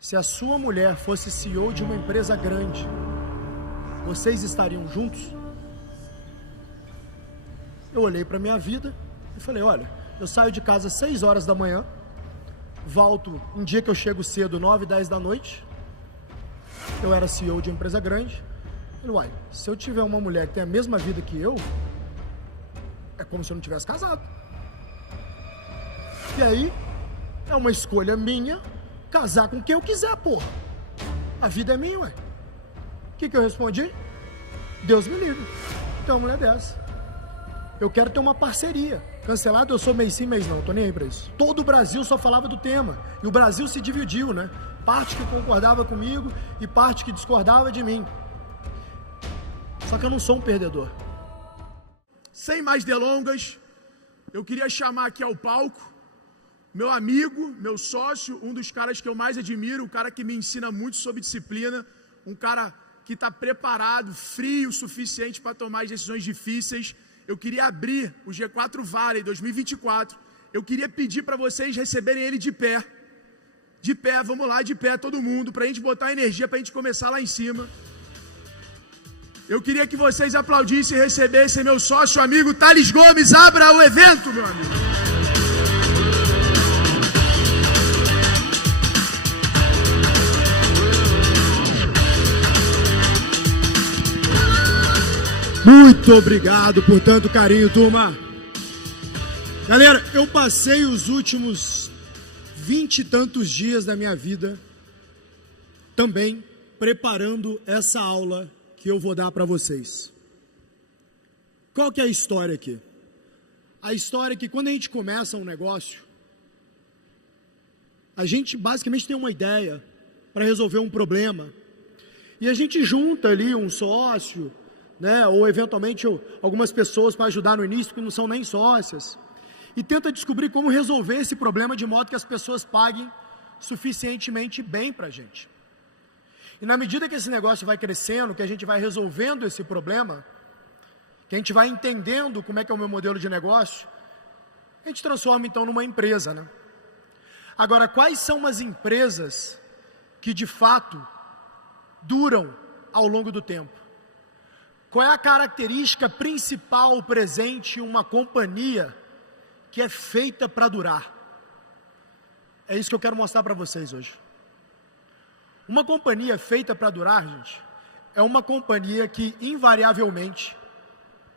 Se a sua mulher fosse CEO de uma empresa grande, vocês estariam juntos? Eu olhei para minha vida e falei, olha, eu saio de casa às 6 horas da manhã, volto um dia que eu chego cedo, 9, 10 da noite, eu era CEO de uma empresa grande. Eu falei, uai, se eu tiver uma mulher que tem a mesma vida que eu, é como se eu não tivesse casado. E aí, é uma escolha minha casar com quem eu quiser, porra. A vida é minha, ué. O que eu respondi? Deus me livre. Então, uma mulher dessa. Eu quero ter uma parceria. Cancelado, eu sou mês sim, mês não. Tô nem aí pra isso. Todo o Brasil só falava do tema. E o Brasil se dividiu, né? Parte que concordava comigo e parte que discordava de mim. Só que eu não sou um perdedor. Sem mais delongas, eu queria chamar aqui ao palco meu amigo, meu sócio, um dos caras que eu mais admiro, um cara que me ensina muito sobre disciplina, um cara que está preparado, frio o suficiente para tomar as decisões difíceis. Eu queria abrir o G4 Valley 2024. Eu queria pedir para vocês receberem ele de pé. De pé, vamos lá, de pé todo mundo, para a gente botar energia, para a gente começar lá em cima. Eu queria que vocês aplaudissem e recebessem meu sócio amigo Thales Gomes. Abra o evento, meu amigo. Muito obrigado por tanto carinho, turma. Galera, eu passei os últimos 20 e tantos dias da minha vida também preparando essa aula que eu vou dar para vocês. Qual que é a história aqui? A história é que quando a gente começa um negócio, a gente basicamente tem uma ideia para resolver um problema e a gente junta ali um sócio, né, ou eventualmente algumas pessoas para ajudar no início que não são nem sócias, e tenta descobrir como resolver esse problema de modo que as pessoas paguem suficientemente bem para a gente. E na medida que esse negócio vai crescendo, que a gente vai resolvendo esse problema, que a gente vai entendendo como é que é o meu modelo de negócio, a gente transforma então numa empresa, né? Agora, quais são as empresas que de fato duram ao longo do tempo? Qual é a característica principal presente em uma companhia que é feita para durar? É isso que eu quero mostrar para vocês hoje. Uma companhia feita para durar, gente, é uma companhia que invariavelmente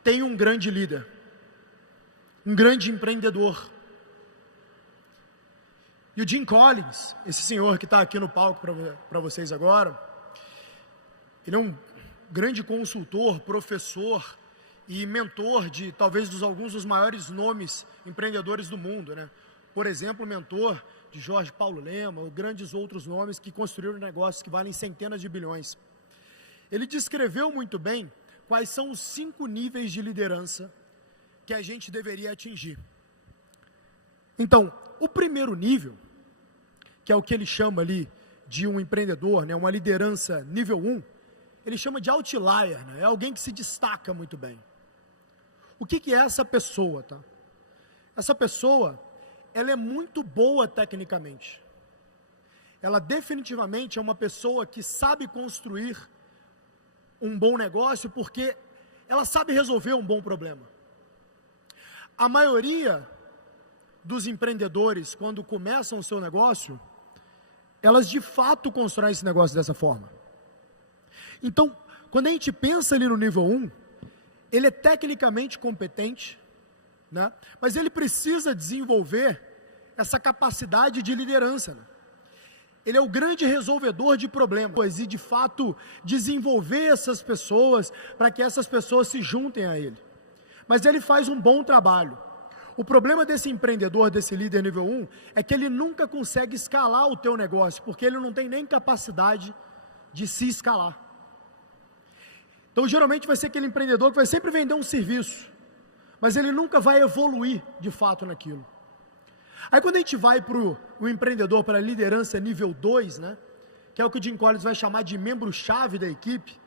tem um grande líder, um grande empreendedor. E o Jim Collins, esse senhor que está aqui no palco para vocês agora, ele é um grande consultor, professor e mentor de talvez alguns dos maiores nomes empreendedores do mundo, né? Por exemplo, mentor de Jorge Paulo Lema, ou grandes outros nomes que construíram negócios que valem centenas de bilhões. Ele descreveu muito bem quais são os 5 níveis de liderança que a gente deveria atingir. Então, o primeiro nível, que é o que ele chama ali de um empreendedor, né, uma liderança nível 1, ele chama de outlier, né? É alguém que se destaca muito bem. O que é essa pessoa, tá? Essa pessoa, ela é muito boa tecnicamente. Ela definitivamente é uma pessoa que sabe construir um bom negócio porque ela sabe resolver um bom problema. A maioria dos empreendedores, quando começam o seu negócio, elas de fato constroem esse negócio dessa forma. Então, quando a gente pensa ali no nível 1, ele é tecnicamente competente, né? Mas ele precisa desenvolver essa capacidade de liderança, né? Ele é o grande resolvedor de problemas e de fato desenvolver essas pessoas para que essas pessoas se juntem a ele. Mas ele faz um bom trabalho. O problema desse empreendedor, desse líder nível 1, é que ele nunca consegue escalar o teu negócio, porque ele não tem nem capacidade de se escalar. Então, geralmente vai ser aquele empreendedor que vai sempre vender um serviço, mas ele nunca vai evoluir de fato naquilo. Aí quando a gente vai para o empreendedor, para a liderança nível 2, né, que é o que o Jim Collins vai chamar de membro-chave da equipe,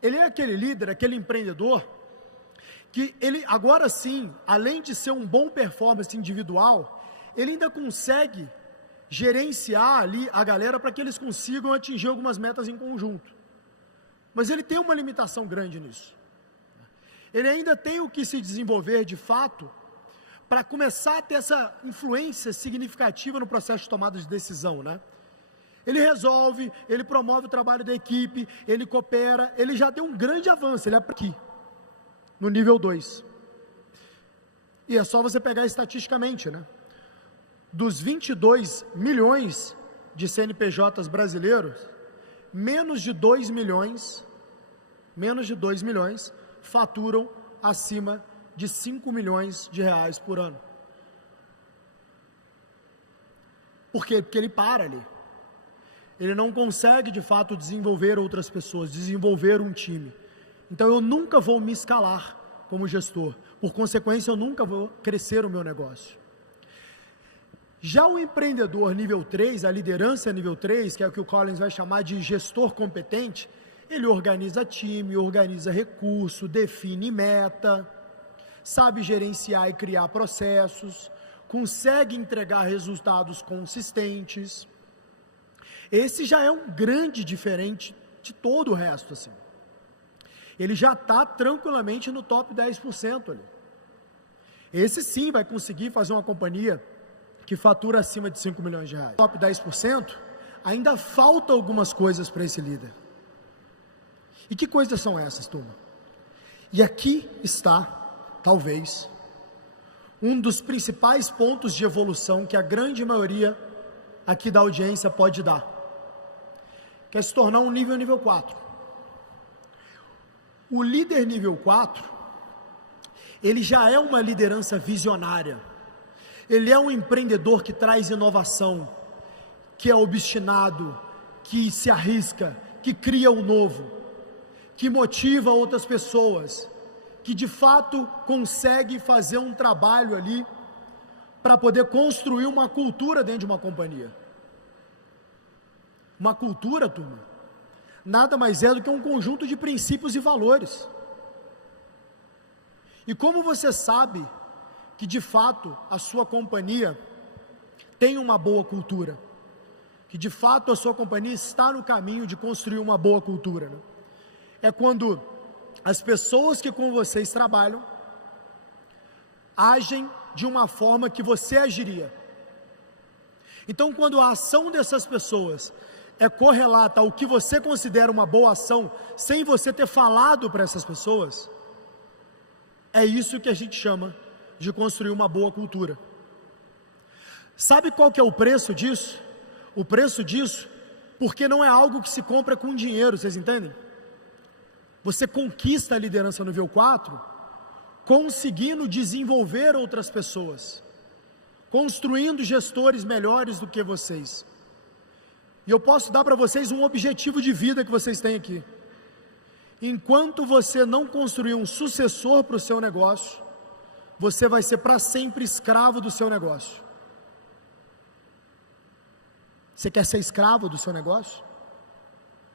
ele é aquele líder, aquele empreendedor, que ele agora sim, além de ser um bom performance individual, ele ainda consegue gerenciar ali a galera para que eles consigam atingir algumas metas em conjunto. Mas ele tem uma limitação grande nisso. Ele ainda tem o que se desenvolver de fato para começar a ter essa influência significativa no processo de tomada de decisão, né? Ele resolve, ele promove o trabalho da equipe, ele coopera, ele já deu um grande avanço, ele é aqui, no nível 2. E é só você pegar estatisticamente, né? Dos 22 milhões de CNPJs brasileiros, menos de 2 milhões faturam acima de 5 milhões de reais por ano. Por quê? Porque ele para ali. Ele não consegue de fato desenvolver outras pessoas, desenvolver um time. Então eu nunca vou me escalar como gestor, por consequência eu nunca vou crescer o meu negócio. Já o empreendedor nível 3, a liderança nível 3, que é o que o Collins vai chamar de gestor competente, ele organiza time, organiza recurso, define meta, sabe gerenciar e criar processos, consegue entregar resultados consistentes. Esse já é um grande diferente de todo o resto, assim. Ele já está tranquilamente no top 10% ali. Esse sim vai conseguir fazer uma companhia que fatura acima de 5 milhões de reais. Top 10%, ainda falta algumas coisas para esse líder. E que coisas são essas, turma? E aqui está, talvez, um dos principais pontos de evolução que a grande maioria aqui da audiência pode dar. Que é se tornar um nível 4. O líder nível 4, ele já é uma liderança visionária. Ele é um empreendedor que traz inovação, que é obstinado, que se arrisca, que cria o novo, que motiva outras pessoas, que de fato consegue fazer um trabalho ali para poder construir uma cultura dentro de uma companhia. Uma cultura, turma, nada mais é do que um conjunto de princípios e valores. E como você sabe que de fato a sua companhia tem uma boa cultura, que de fato a sua companhia está no caminho de construir uma boa cultura, né? É quando as pessoas que com vocês trabalham agem de uma forma que você agiria. Então, quando a ação dessas pessoas é correlata ao que você considera uma boa ação, sem você ter falado para essas pessoas, é isso que a gente chama de construir uma boa cultura. Sabe qual que é o preço disso? O preço disso, porque não é algo que se compra com dinheiro, vocês entendem? Você conquista a liderança no nível 4, conseguindo desenvolver outras pessoas, construindo gestores melhores do que vocês. E eu posso dar para vocês um objetivo de vida que vocês têm aqui. Enquanto você não construir um sucessor para o seu negócio, você vai ser para sempre escravo do seu negócio. Você quer ser escravo do seu negócio?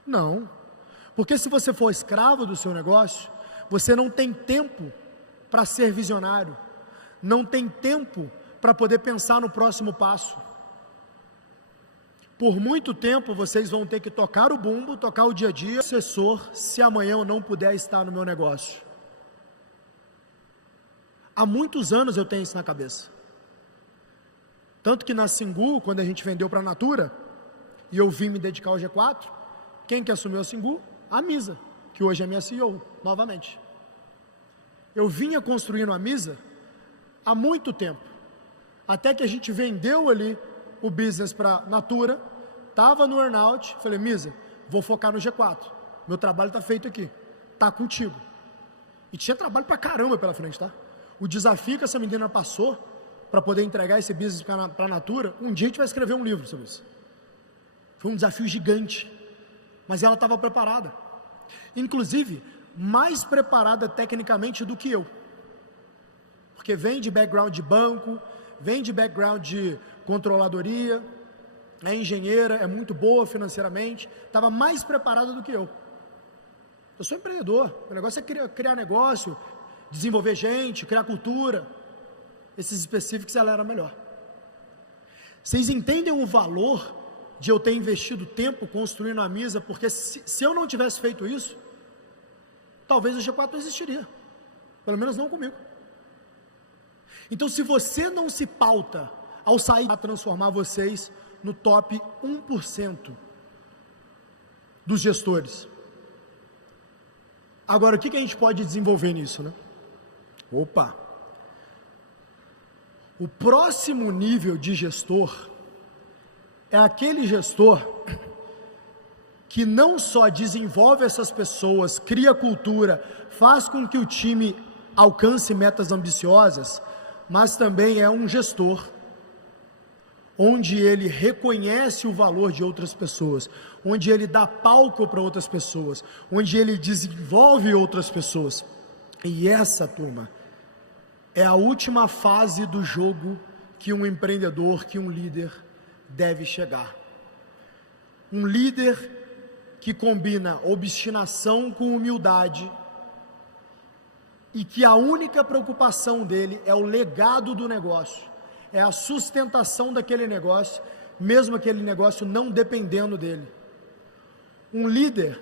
Não. Porque se você for escravo do seu negócio, você não tem tempo para ser visionário, não tem tempo para poder pensar no próximo passo. Por muito tempo vocês vão ter que tocar o bumbo, tocar o dia a dia, sucessor, se amanhã eu não puder estar no meu negócio. Há muitos anos eu tenho isso na cabeça. Tanto que na Singu, quando a gente vendeu para a Natura, e eu vim me dedicar ao G4, quem que assumiu a Singu? A Misa, que hoje é minha CEO, novamente. Eu vinha construindo a Misa há muito tempo, até que a gente vendeu ali o business para a Natura, estava no earnout, falei, Misa, vou focar no G4, meu trabalho está feito aqui, está contigo. E tinha trabalho para caramba pela frente, tá? O desafio que essa menina passou para poder entregar esse business para a Natura, um dia a gente vai escrever um livro sobre isso. Foi um desafio gigante, mas ela estava preparada, inclusive mais preparada tecnicamente do que eu, porque vem de background de banco, vem de background de controladoria, é engenheira, é muito boa financeiramente, estava mais preparada do que eu. Eu sou empreendedor, o negócio é criar negócio, desenvolver gente, criar cultura. Esses específicos ela era melhor. Vocês entendem o valor de eu ter investido tempo construindo a Misa? Porque se eu não tivesse feito isso, talvez o G4 não existiria, pelo menos não comigo. Então, se você não se pauta ao sair a transformar vocês no top 1% dos gestores, agora o que a gente pode desenvolver nisso, né? Opa! O próximo nível de gestor é aquele gestor que não só desenvolve essas pessoas, cria cultura, faz com que o time alcance metas ambiciosas, mas também é um gestor onde ele reconhece o valor de outras pessoas, onde ele dá palco para outras pessoas, onde ele desenvolve outras pessoas. E essa, turma, é a última fase do jogo que um empreendedor, que um líder deve chegar. Um líder que combina obstinação com humildade e que a única preocupação dele é o legado do negócio, é a sustentação daquele negócio, mesmo aquele negócio não dependendo dele. Um líder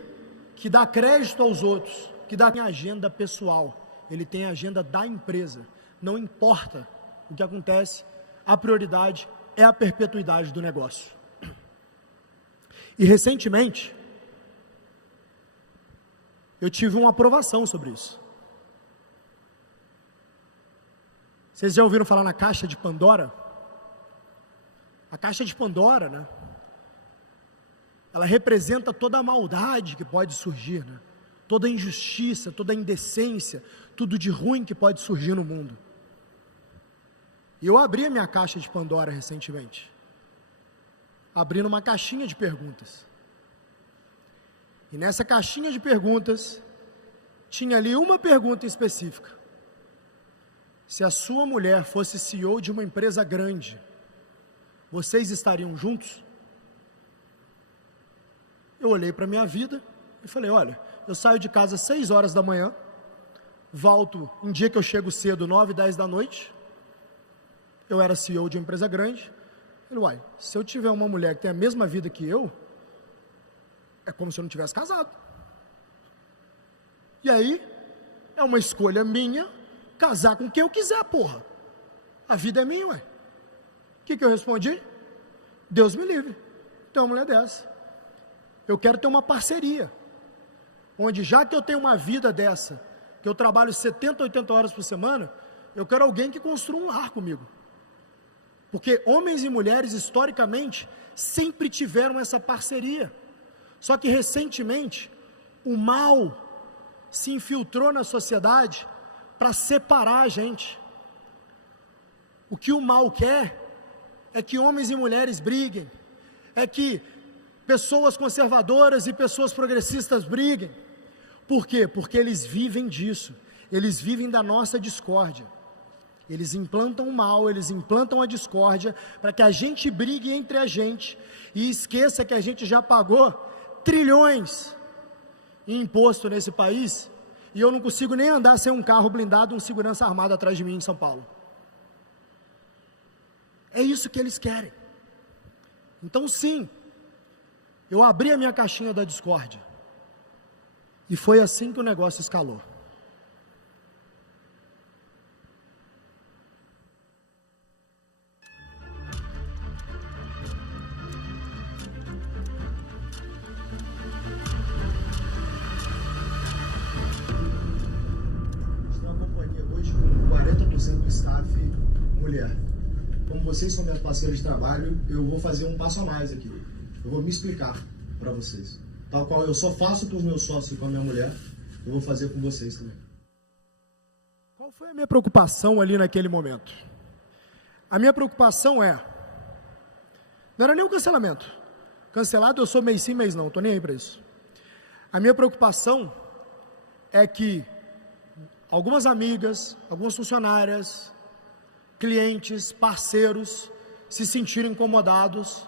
que dá crédito aos outros, que dá agenda pessoal, ele tem a agenda da empresa. Não importa o que acontece, a prioridade é a perpetuidade do negócio. E recentemente, eu tive uma aprovação sobre isso. Vocês já ouviram falar na caixa de Pandora? A caixa de Pandora, né? Ela representa toda a maldade que pode surgir, né? Toda a injustiça, toda a indecência, tudo de ruim que pode surgir no mundo. E eu abri a minha caixa de Pandora recentemente, abrindo uma caixinha de perguntas. E nessa caixinha de perguntas, tinha ali uma pergunta específica: se a sua mulher fosse CEO de uma empresa grande, vocês estariam juntos? Eu olhei para a minha vida e falei: olha, eu saio de casa às 6 horas da manhã, volto um dia que eu chego cedo, 9, 10 da noite. Eu era CEO de uma empresa grande. Eu falei: uai, se eu tiver uma mulher que tem a mesma vida que eu, é como se eu não tivesse casado. E aí, é uma escolha minha casar com quem eu quiser, porra. A vida é minha, ué. O que eu respondi? Deus me livre. Tem uma mulher dessa. Eu quero ter uma parceria, onde já que eu tenho uma vida dessa, que eu trabalho 70, 80 horas por semana, eu quero alguém que construa um lar comigo. Porque homens e mulheres, historicamente, sempre tiveram essa parceria. Só que recentemente, o mal se infiltrou na sociedade para separar a gente. O que o mal quer é que homens e mulheres briguem, é que pessoas conservadoras e pessoas progressistas briguem. Por quê? Porque eles vivem disso, eles vivem da nossa discórdia. Eles implantam o mal, eles implantam a discórdia, para que a gente brigue entre a gente, e esqueça que a gente já pagou trilhões em imposto nesse país, e eu não consigo nem andar sem um carro blindado, um segurança armado atrás de mim em São Paulo. É isso que eles querem. Então sim, eu abri a minha caixinha da discórdia, e foi assim que o negócio escalou. Do staff mulher. Como vocês são minhas parceiras de trabalho, eu vou fazer um passo a mais aqui. Eu vou me explicar para vocês. Tal qual eu só faço com os meus sócios e com a minha mulher, eu vou fazer com vocês também. Qual foi a minha preocupação ali naquele momento? A minha preocupação não era nem o cancelamento. Cancelado eu sou mês sim, mês não, estou nem aí para isso. A minha preocupação é que algumas amigas, algumas funcionárias, clientes, parceiros, se sentiram incomodados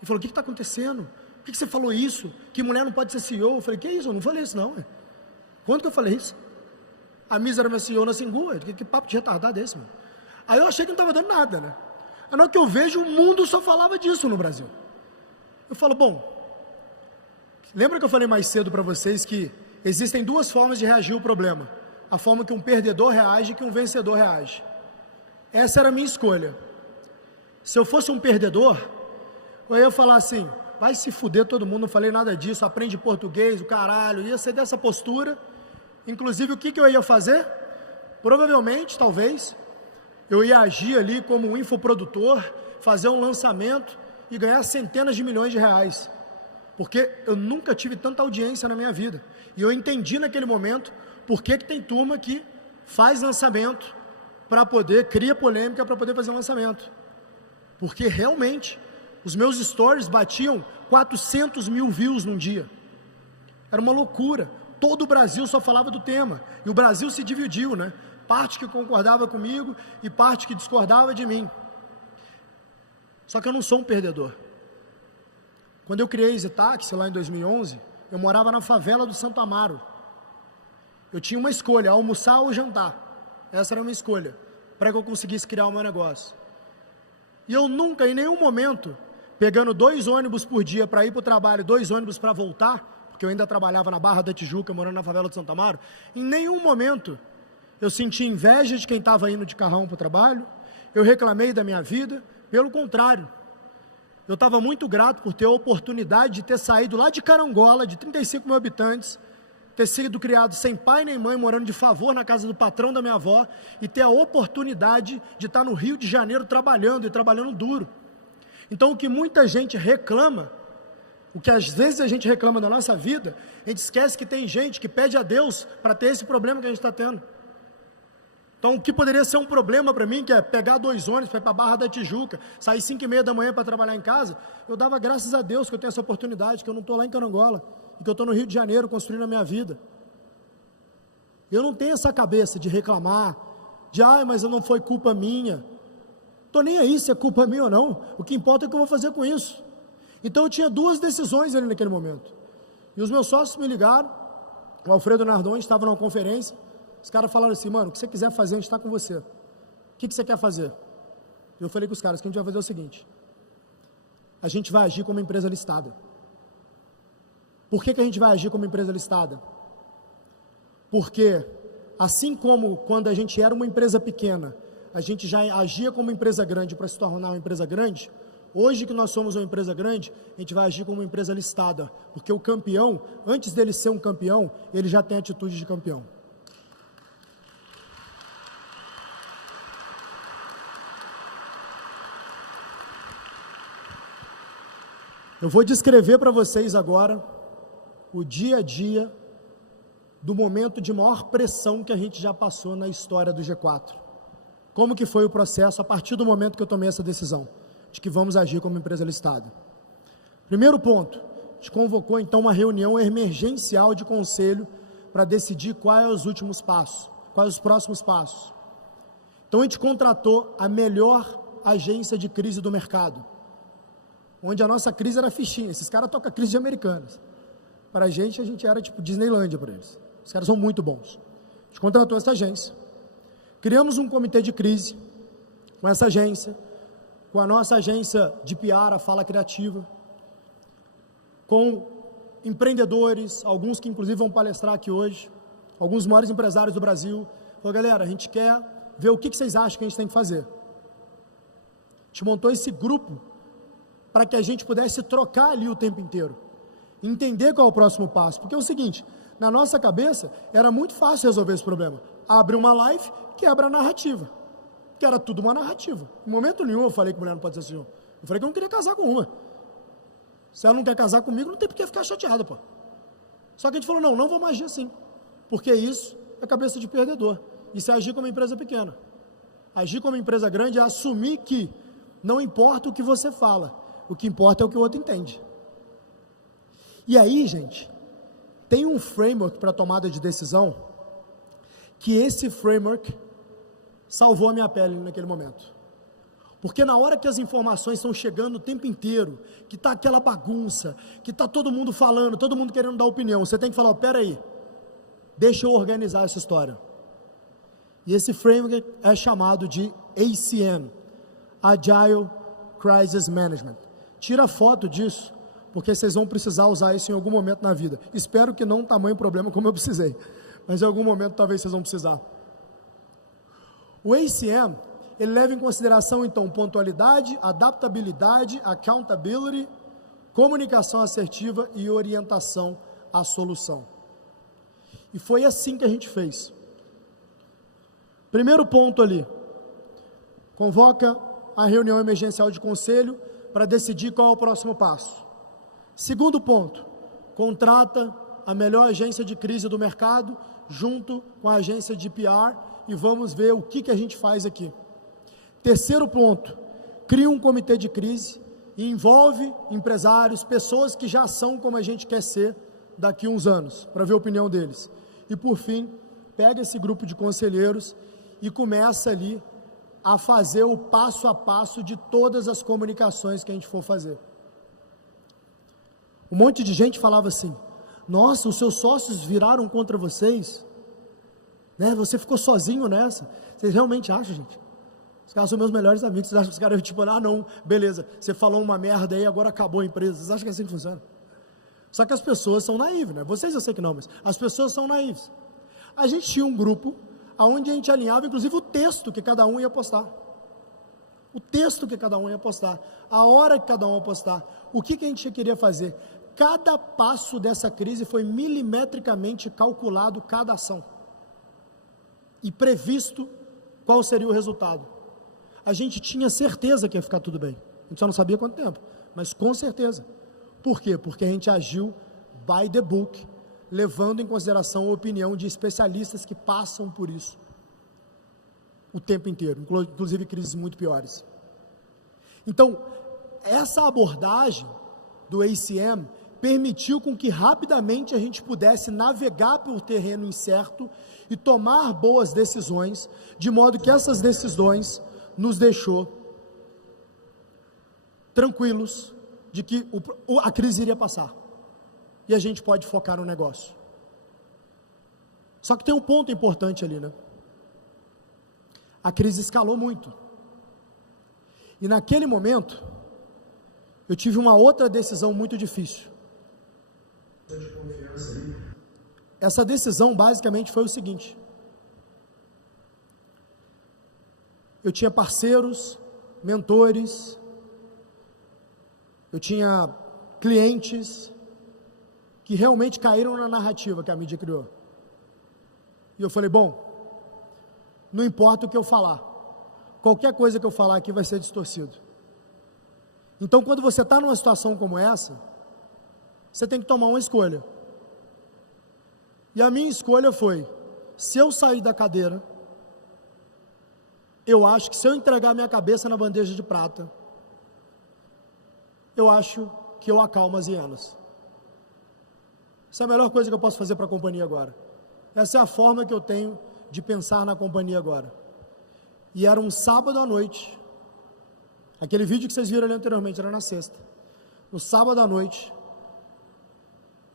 e falaram: o que está acontecendo? Por que você falou isso? Que mulher não pode ser CEO? Eu falei: que isso? Eu não falei isso não. Quando que eu falei isso? A Misa era minha CEO na Singua. Que papo de retardado é esse, mano? Aí eu achei que não estava dando nada, né? Aí na hora que eu vejo, o mundo só falava disso no Brasil. Eu falo, bom, lembra que eu falei mais cedo para vocês que existem duas formas de reagir ao problema? A forma que um perdedor reage e que um vencedor reage. Essa era a minha escolha. Se eu fosse um perdedor, eu ia falar assim, vai se fuder todo mundo, não falei nada disso, aprende português, o caralho, ia ser dessa postura. Inclusive, o que eu ia fazer? Provavelmente, talvez, eu ia agir ali como um infoprodutor, fazer um lançamento e ganhar centenas de milhões de reais. Porque eu nunca tive tanta audiência na minha vida. E eu entendi naquele momento por que tem turma que faz lançamento para poder, cria polêmica para poder fazer um lançamento. Porque realmente, os meus stories batiam 400 mil views num dia. Era uma loucura. Todo o Brasil só falava do tema. E o Brasil se dividiu, né? Parte que concordava comigo e parte que discordava de mim. Só que eu não sou um perdedor. Quando eu criei Easy Táxi lá em 2011, eu morava na favela do Santo Amaro. Eu tinha uma escolha, almoçar ou jantar. Essa era a minha escolha, para que eu conseguisse criar o meu negócio. E eu nunca, em nenhum momento, pegando 2 ônibus por dia para ir para o trabalho, 2 ônibus para voltar, porque eu ainda trabalhava na Barra da Tijuca, morando na favela do Santo Amaro, em nenhum momento eu senti inveja de quem estava indo de carrão para o trabalho, eu reclamei da minha vida, pelo contrário. Eu estava muito grato por ter a oportunidade de ter saído lá de Carangola, de 35 mil habitantes, ter sido criado sem pai nem mãe, morando de favor na casa do patrão da minha avó, e ter a oportunidade de estar no Rio de Janeiro trabalhando, e trabalhando duro. Então o que muita gente reclama, o que às vezes a gente reclama da nossa vida, a gente esquece que tem gente que pede a Deus para ter esse problema que a gente está tendo. Então o que poderia ser um problema para mim, que é pegar 2 ônibus para ir para a Barra da Tijuca, sair 5h30 da manhã para trabalhar em casa, eu dava graças a Deus que eu tenho essa oportunidade, que eu não estou lá em Carangola, e que eu estou no Rio de Janeiro construindo a minha vida. Eu não tenho essa cabeça de reclamar, de mas não foi culpa minha. Estou nem aí se é culpa minha ou não, o que importa é o que eu vou fazer com isso. Então eu tinha 2 decisões ali naquele momento, e os meus sócios me ligaram, o Alfredo Nardoni estava numa conferência, os caras falaram assim, mano, o que você quiser fazer, a gente está com você, o que você quer fazer? Eu falei com os caras, que a gente vai fazer o seguinte, a gente vai agir como empresa listada. Por que a gente vai agir como empresa listada? Porque, assim como quando a gente era uma empresa pequena, a gente já agia como empresa grande para se tornar uma empresa grande, hoje que nós somos uma empresa grande, a gente vai agir como uma empresa listada, porque o campeão, antes dele ser um campeão, ele já tem atitude de campeão. Eu vou descrever para vocês agora o dia a dia do momento de maior pressão que a gente já passou na história do G4. Como que foi o processo a partir do momento que eu tomei essa decisão, de que vamos agir como empresa listada. Primeiro ponto, a gente convocou então uma reunião emergencial de conselho para decidir quais os últimos passos, quais os próximos passos. Então a gente contratou a melhor agência de crise do mercado, onde a nossa crise era fichinha, esses caras tocam crise de americanas. Para a gente era tipo Disneylândia para eles. Os caras são muito bons. A gente contratou essa agência. Criamos um comitê de crise com essa agência, com a nossa agência de PR, a Fala Criativa, com empreendedores, alguns que inclusive vão palestrar aqui hoje, alguns maiores empresários do Brasil. Falou, galera, a gente quer ver o que vocês acham que a gente tem que fazer. A gente montou esse grupo para que a gente pudesse trocar ali o tempo inteiro, entender qual é o próximo passo, porque é o seguinte, na nossa cabeça era muito fácil resolver esse problema, abre uma live, quebra a narrativa, que era tudo uma narrativa. Em momento nenhum eu falei que mulher não pode ser assim, eu falei que eu não queria casar com uma, se ela não quer casar comigo, não tem por que ficar chateada, pô. Só que a gente falou, não vamos agir assim, porque isso é cabeça de perdedor, isso é agir como empresa pequena. Agir como empresa grande é assumir que não importa o que você fala, o que importa é o que o outro entende. E aí, gente, tem um framework para tomada de decisão, que esse framework salvou a minha pele naquele momento. Porque na hora que as informações estão chegando o tempo inteiro, que está aquela bagunça, que está todo mundo falando, todo mundo querendo dar opinião, você tem que falar, pera aí, deixa eu organizar essa história. E esse framework é chamado de ACN, Agile Crisis Management. Tira foto disso, porque vocês vão precisar usar isso em algum momento na vida. Espero que não um tamanho problema como eu precisei, mas em algum momento talvez vocês vão precisar. O ACM, ele leva em consideração então pontualidade, adaptabilidade, accountability, comunicação assertiva e orientação à solução. E foi assim que a gente fez. Primeiro ponto ali, convoca a reunião emergencial de conselho para decidir qual é o próximo passo. Segundo ponto, contrata a melhor agência de crise do mercado, junto com a agência de PR, e vamos ver o que a gente faz aqui. Terceiro ponto, cria um comitê de crise, e envolve empresários, pessoas que já são como a gente quer ser daqui a uns anos, para ver a opinião deles. E por fim, pega esse grupo de conselheiros e começa ali a fazer o passo a passo de todas as comunicações que a gente for fazer. Um monte de gente falava assim: nossa, os seus sócios viraram contra vocês, né? Você ficou sozinho nessa. Vocês realmente acham, gente? Os caras são meus melhores amigos. Vocês acham que os caras tipo, ah não, beleza, você falou uma merda aí, agora acabou a empresa. Vocês acham que é assim que funciona? Só que as pessoas são naivas, né? Vocês eu sei que não, mas as pessoas são naivas. A gente tinha um grupo onde a gente alinhava, inclusive, o texto que cada um ia postar. O texto que cada um ia postar. A hora que cada um ia postar. O que a gente queria fazer? Cada passo dessa crise foi milimetricamente calculado, cada ação. E previsto qual seria o resultado. A gente tinha certeza que ia ficar tudo bem. A gente só não sabia quanto tempo, mas com certeza. Por quê? Porque a gente agiu by the book, levando em consideração a opinião de especialistas que passam por isso o tempo inteiro, inclusive crises muito piores. Então, essa abordagem do ACM permitiu com que rapidamente a gente pudesse navegar por terreno incerto e tomar boas decisões, de modo que essas decisões nos deixou tranquilos de que a crise iria passar. E a gente pode focar no negócio. Só que tem um ponto importante ali, né? A crise escalou muito. E naquele momento, eu tive uma outra decisão muito difícil. Essa decisão basicamente foi o seguinte: eu tinha parceiros, mentores, eu tinha clientes que realmente caíram na narrativa que a mídia criou. E eu falei, bom, não importa o que eu falar, qualquer coisa que eu falar aqui vai ser distorcido. Então, quando você está numa situação como essa, você tem que tomar uma escolha. E a minha escolha foi: se eu sair da cadeira, eu acho que se eu entregar minha cabeça na bandeja de prata, eu acho que eu acalmo as hienas. Essa é a melhor coisa que eu posso fazer para a companhia agora. Essa é a forma que eu tenho de pensar na companhia agora. E era um sábado à noite. Aquele vídeo que vocês viram ali anteriormente era na sexta. No sábado à noite,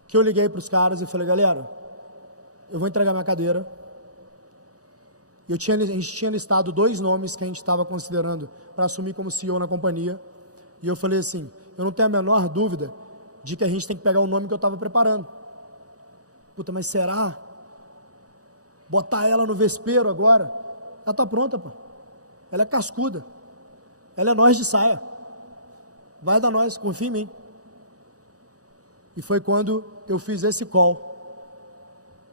que eu liguei para os caras e falei: galera, eu vou entregar minha cadeira. E a gente tinha listado 2 nomes que a gente estava considerando para assumir como CEO na companhia. E eu falei assim: eu não tenho a menor dúvida de que a gente tem que pegar o nome que eu estava preparando. Puta, mas será? Botar ela no vespeiro agora? Ela está pronta, pô. Ela é cascuda. Ela é nós de saia. Vai dar nós, confia em mim. E foi quando eu fiz esse call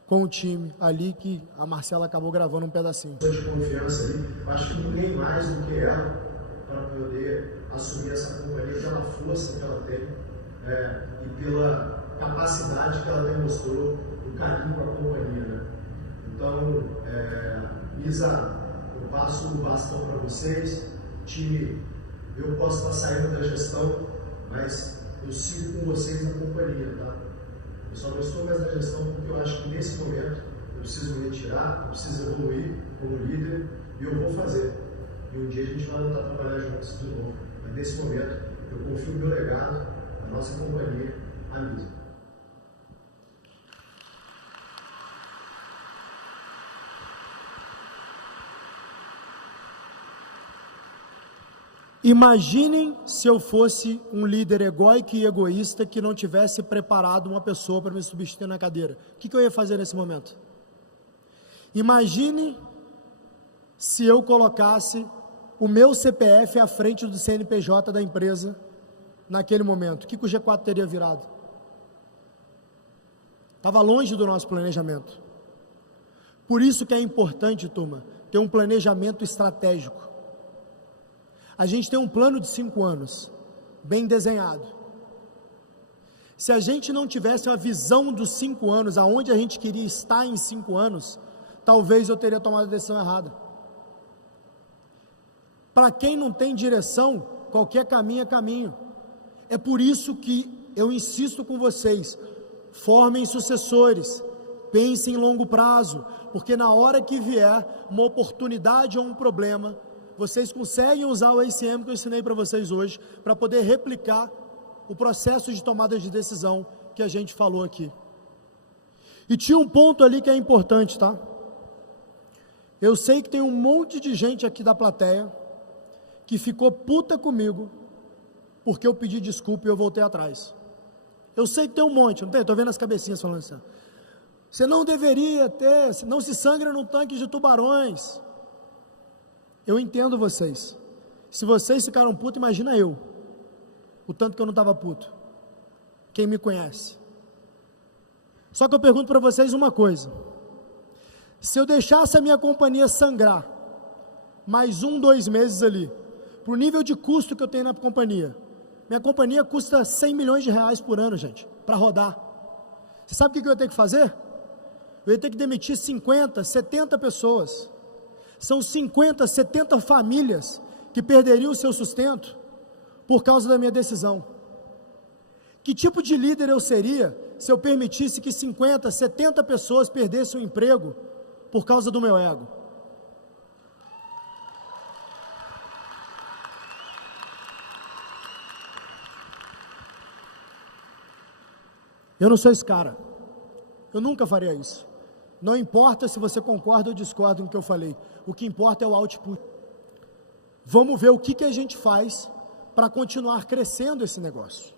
com o time ali que a Marcela acabou gravando um pedacinho. De confiança ali, acho que ninguém mais do que ela para poder assumir essa companhia, pela força que ela tem e pela capacidade que ela demonstrou, o carinho com a companhia, né? Então, Isa, eu passo o bastão para vocês. Time, eu posso estar saindo da gestão, mas eu sigo com vocês na companhia, tá? Eu só não estou mais na gestão porque eu acho que nesse momento eu preciso me retirar, eu preciso evoluir como líder, e eu vou fazer. E um dia a gente vai voltar a trabalhar juntos de novo. Mas nesse momento eu confio no meu legado, a nossa companhia, a Misa. Imaginem se eu fosse um líder egóico e egoísta que não tivesse preparado uma pessoa para me substituir na cadeira. O que eu ia fazer nesse momento? Imagine se eu colocasse o meu CPF à frente do CNPJ da empresa naquele momento. O que o G4 teria virado? Estava longe do nosso planejamento. Por isso que é importante, turma, ter um planejamento estratégico. A gente tem um plano de 5 anos, bem desenhado. Se a gente não tivesse uma visão dos 5 anos, aonde a gente queria estar em 5 anos, talvez eu teria tomado a decisão errada. Para quem não tem direção, qualquer caminho é caminho. É por isso que eu insisto com vocês, formem sucessores, pensem em longo prazo, porque na hora que vier uma oportunidade ou um problema, vocês conseguem usar o ACM que eu ensinei para vocês hoje, para poder replicar o processo de tomada de decisão que a gente falou aqui. E tinha um ponto ali que é importante, tá? Eu sei que tem um monte de gente aqui da plateia que ficou puta comigo porque eu pedi desculpa e eu voltei atrás. Eu sei que tem um monte, não tem? Estou vendo as cabecinhas falando assim. Você não deveria ter, não se sangra num tanque de tubarões. Eu entendo vocês. Se vocês ficaram putos, imagina eu. O tanto que eu não estava puto. Quem me conhece. Só que eu pergunto para vocês uma coisa. Se eu deixasse a minha companhia sangrar mais 1, 2 meses ali, para o nível de custo que eu tenho na companhia, minha companhia custa 100 milhões de reais por ano, gente, para rodar. Você sabe o que eu ia ter que fazer? Eu ia ter que demitir 50, 70 pessoas. São 50, 70 famílias que perderiam o seu sustento por causa da minha decisão. Que tipo de líder eu seria se eu permitisse que 50, 70 pessoas perdessem o emprego por causa do meu ego? Eu não sou esse cara. Eu nunca faria isso. Não importa se você concorda ou discorda com o que eu falei. O que importa é o output. Vamos ver o que a gente faz para continuar crescendo esse negócio.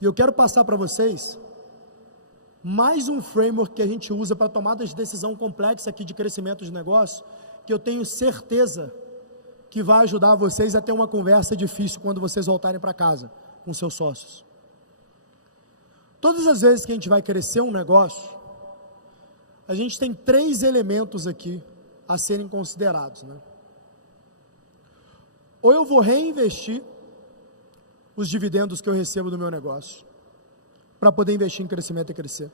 E eu quero passar para vocês mais um framework que a gente usa para tomadas de decisão complexa aqui de crescimento de negócio, que eu tenho certeza que vai ajudar vocês a ter uma conversa difícil quando vocês voltarem para casa com seus sócios. Todas as vezes que a gente vai crescer um negócio, a gente tem 3 elementos aqui a serem considerados, né? Ou eu vou reinvestir os dividendos que eu recebo do meu negócio, para poder investir em crescimento e crescer.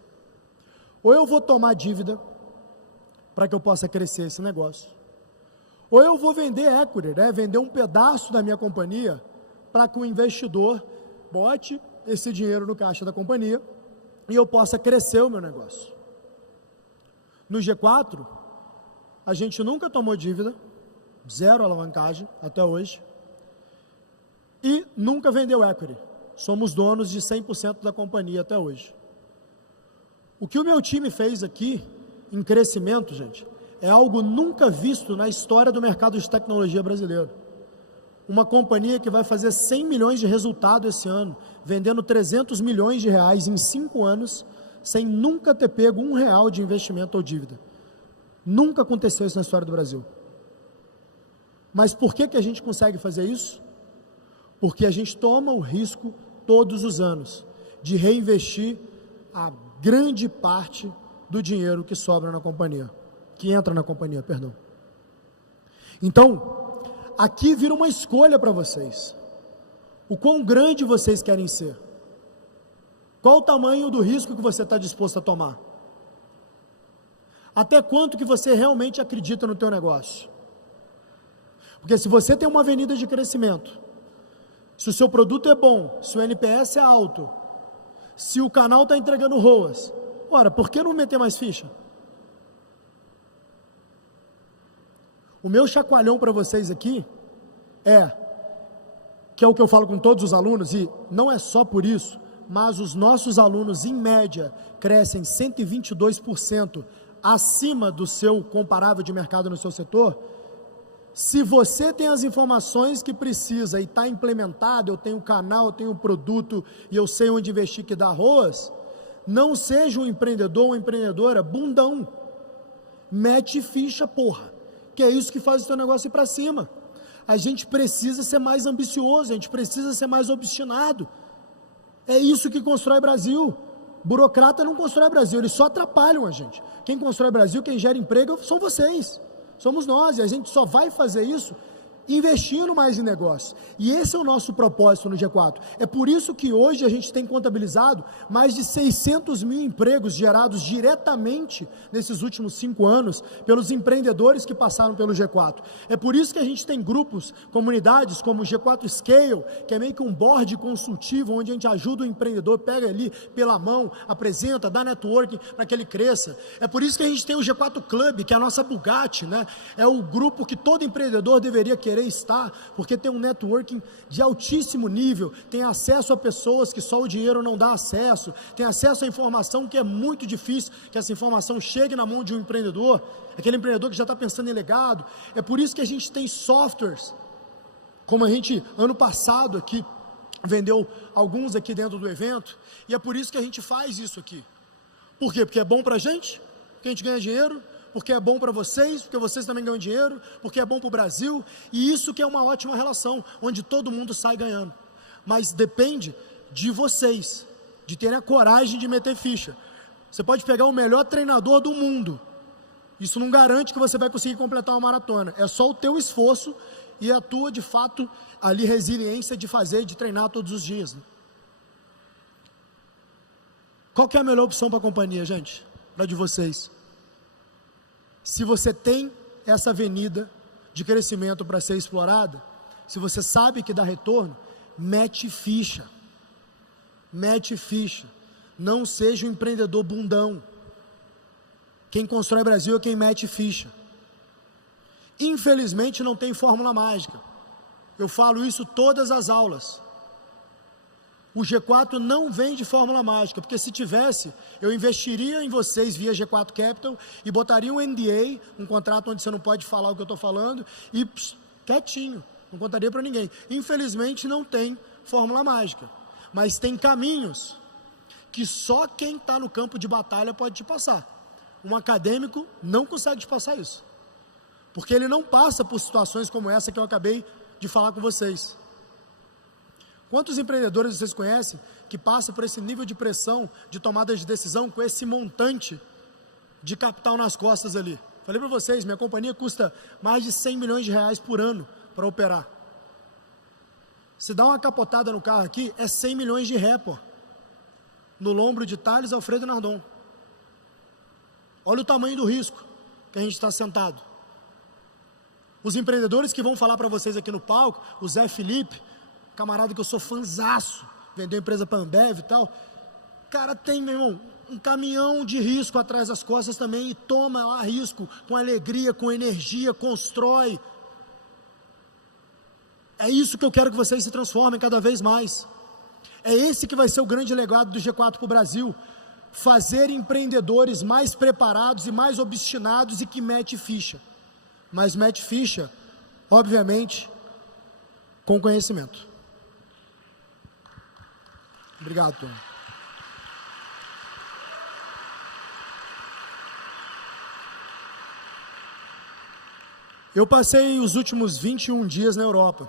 Ou eu vou tomar dívida, para que eu possa crescer esse negócio. Ou eu vou vender equity, né? Vender um pedaço da minha companhia, para que o investidor bote esse dinheiro no caixa da companhia, e eu possa crescer o meu negócio. No G4, a gente nunca tomou dívida, 0 alavancagem até hoje, e nunca vendeu equity. Somos donos de 100% da companhia até hoje. O que o meu time fez aqui, em crescimento, gente, é algo nunca visto na história do mercado de tecnologia brasileiro. Uma companhia que vai fazer 100 milhões de resultado esse ano, vendendo 300 milhões de reais em 5 anos, sem nunca ter pego R$1 de investimento ou dívida. Nunca aconteceu isso na história do Brasil. Mas por que a gente consegue fazer isso? Porque a gente toma o risco todos os anos de reinvestir a grande parte do dinheiro que sobra na companhia, que entra na companhia, perdão. Então, aqui vira uma escolha para vocês. O quão grande vocês querem ser? Qual o tamanho do risco que você está disposto a tomar? Até quanto que você realmente acredita no teu negócio? Porque se você tem uma avenida de crescimento, se o seu produto é bom, se o NPS é alto, se o canal está entregando ROAS, ora, por que não meter mais ficha? O meu chacoalhão para vocês aqui que é o que eu falo com todos os alunos, e não é só por isso, mas os nossos alunos, em média, crescem 122% acima do seu comparável de mercado no seu setor. Se você tem as informações que precisa e está implementado, eu tenho o canal, eu tenho o produto e eu sei onde investir que dá arroz, não seja um empreendedor ou uma empreendedora bundão. Mete ficha, porra. Que é isso que faz o teu negócio ir para cima. A gente precisa ser mais ambicioso, a gente precisa ser mais obstinado. É isso que constrói Brasil. Burocrata não constrói Brasil, eles só atrapalham a gente. Quem constrói Brasil, quem gera emprego, são vocês. Somos nós, e a gente só vai fazer isso investindo mais em negócio. E esse é o nosso propósito no G4. É por isso que hoje a gente tem contabilizado mais de 600 mil empregos gerados diretamente nesses últimos 5 anos pelos empreendedores que passaram pelo G4. É por isso que a gente tem grupos, comunidades como o G4 Scale, que é meio que um board consultivo, onde a gente ajuda o empreendedor, pega ali pela mão, apresenta, dá networking para que ele cresça. É por isso que a gente tem o G4 Club, que é a nossa Bugatti, né? É o grupo que todo empreendedor deveria querer estar, porque tem um networking de altíssimo nível, tem acesso a pessoas que só o dinheiro não dá acesso, tem acesso a informação que é muito difícil que essa informação chegue na mão de um empreendedor, aquele empreendedor que já está pensando em legado. É por isso que a gente tem softwares, como a gente, ano passado aqui, vendeu alguns aqui dentro do evento, e é por isso que a gente faz isso aqui. Por quê? Porque é bom para a gente, porque a gente ganha dinheiro, porque é bom para vocês, porque vocês também ganham dinheiro, porque é bom para o Brasil, e isso que é uma ótima relação, onde todo mundo sai ganhando. Mas depende de vocês, de terem a coragem de meter ficha. Você pode pegar o melhor treinador do mundo, isso não garante que você vai conseguir completar uma maratona, é só o teu esforço e a tua, de fato, ali resiliência de fazer, de treinar todos os dias. Né? Qual que é a melhor opção para a companhia, gente? Para de vocês. Se você tem essa avenida de crescimento para ser explorada, se você sabe que dá retorno, mete ficha. Mete ficha. Não seja um empreendedor bundão. Quem constrói Brasil é quem mete ficha. Infelizmente não tem fórmula mágica. Eu falo isso todas as aulas. O G4 não vende fórmula mágica, porque se tivesse, eu investiria em vocês via G4 Capital e botaria um NDA, um contrato onde você não pode falar o que eu estou falando, e quietinho, não contaria para ninguém. Infelizmente não tem fórmula mágica, mas tem caminhos que só quem está no campo de batalha pode te passar. Um acadêmico não consegue te passar isso, porque ele não passa por situações como essa que eu acabei de falar com vocês. Quantos empreendedores vocês conhecem que passam por esse nível de pressão, de tomada de decisão, com esse montante de capital nas costas ali? Falei para vocês, minha companhia custa mais de 100 milhões de reais por ano para operar. Se dá uma capotada no carro aqui, é 100 milhões de ré, pô. No lombro de Thales, Alfredo e Nardon. Olha o tamanho do risco que a gente está sentado. Os empreendedores que vão falar para vocês aqui no palco, o Zé Felipe, camarada que eu sou fãzaço, vendeu empresa para a Ambev e tal, cara tem, meu irmão, um caminhão de risco atrás das costas também, e toma lá risco, com alegria, com energia, constrói. É isso que eu quero que vocês se transformem cada vez mais. É esse que vai ser o grande legado do G4 para o Brasil, fazer empreendedores mais preparados e mais obstinados e que mete ficha, mas mete ficha, obviamente, com conhecimento. Obrigado, Tom. Eu passei os últimos 21 dias na Europa.